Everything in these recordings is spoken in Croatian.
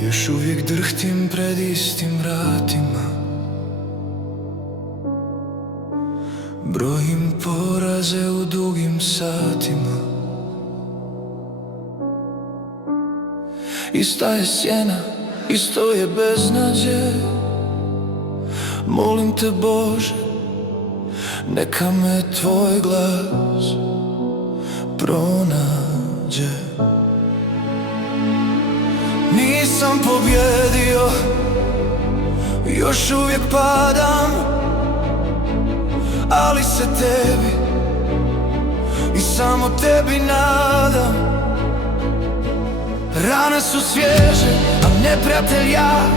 Još uvijek drhtim pred istim vratima, brojim poraze u dugim satima. Ista je sjena, isto je beznađe. Molim te Bože, neka me tvoj glas pronađe. Nisam pobjedio, još uvijek padam, ali se tebi i samo tebi nadam. Rane su svježe, a neprijatelj jak,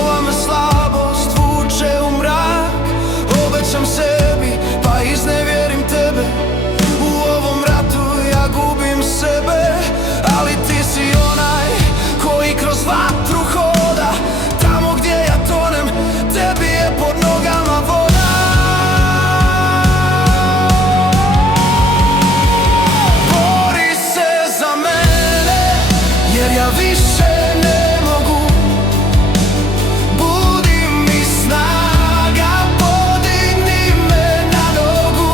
ova me slabost vuče u mrak. Obećam sebi, pa iznevjerim tebe, u ovom ratu ja gubim sebe. Ali ti si onaj koji kroz vatru hoda, tamo gdje ja tonem, tebi je pod nogama voda. Bori se za mene, jer ja više ne mogu. Budi mi snaga, podigni me na nogu.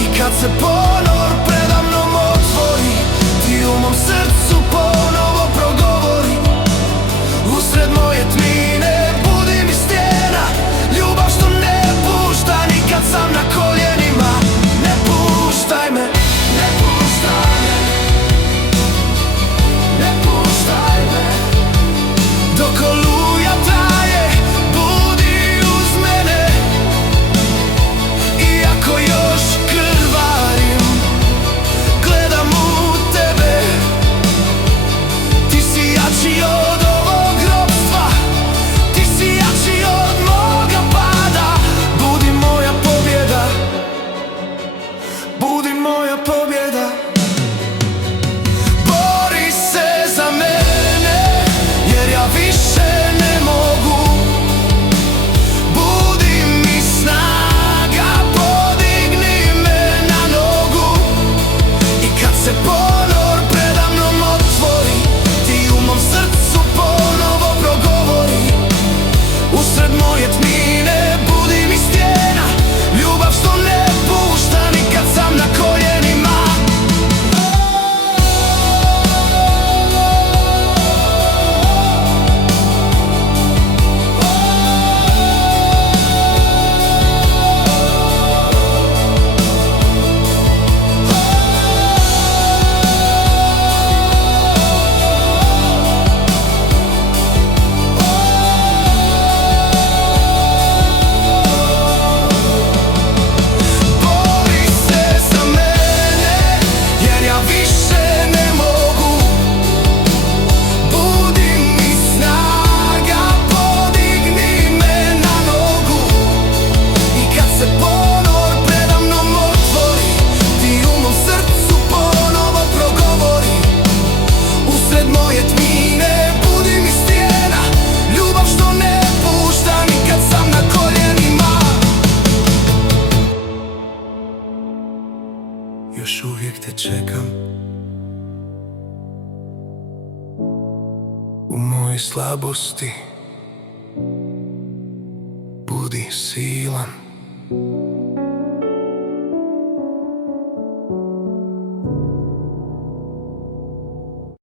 I kad se ponor preda mnom otvori, ti u mom srcu ponovo progovori. Usred moje tmine budi mi stijena, ljubav što ne pušta ni kad sam na koljenima. Ne puštaj me, ne puštaj me, ne puštaj me. Dok oluja traje, budi uz mene. Iako još krvarim, gledam u tebe. Ti si jači od ovog ropstva, ti si jači od moga pada. Budi moja pobjeda, budi moja pobjeda. Bori se za mene, jer ja više ne mogu. Budi mi snaga, podigni me na nogu. I kad se ponor preda mnom otvori, ti u mom srcu ponovo progovori. Usred moje tmine budi mi stijena, ljubav što ne pušta ni kad sam na koljenima. Bori se za mene, jer ja više ne mogu. Budi mi snaga, podigni me na nogu. I kad se ponor preda mnom otvori, ti u mom srcu ponovo progovori. Usred moje tmine budi mi stijena, ljubav što ne pušta ni kad sam na koljenima. Još uvijek te čekam, u mojoj slabosti budi silan.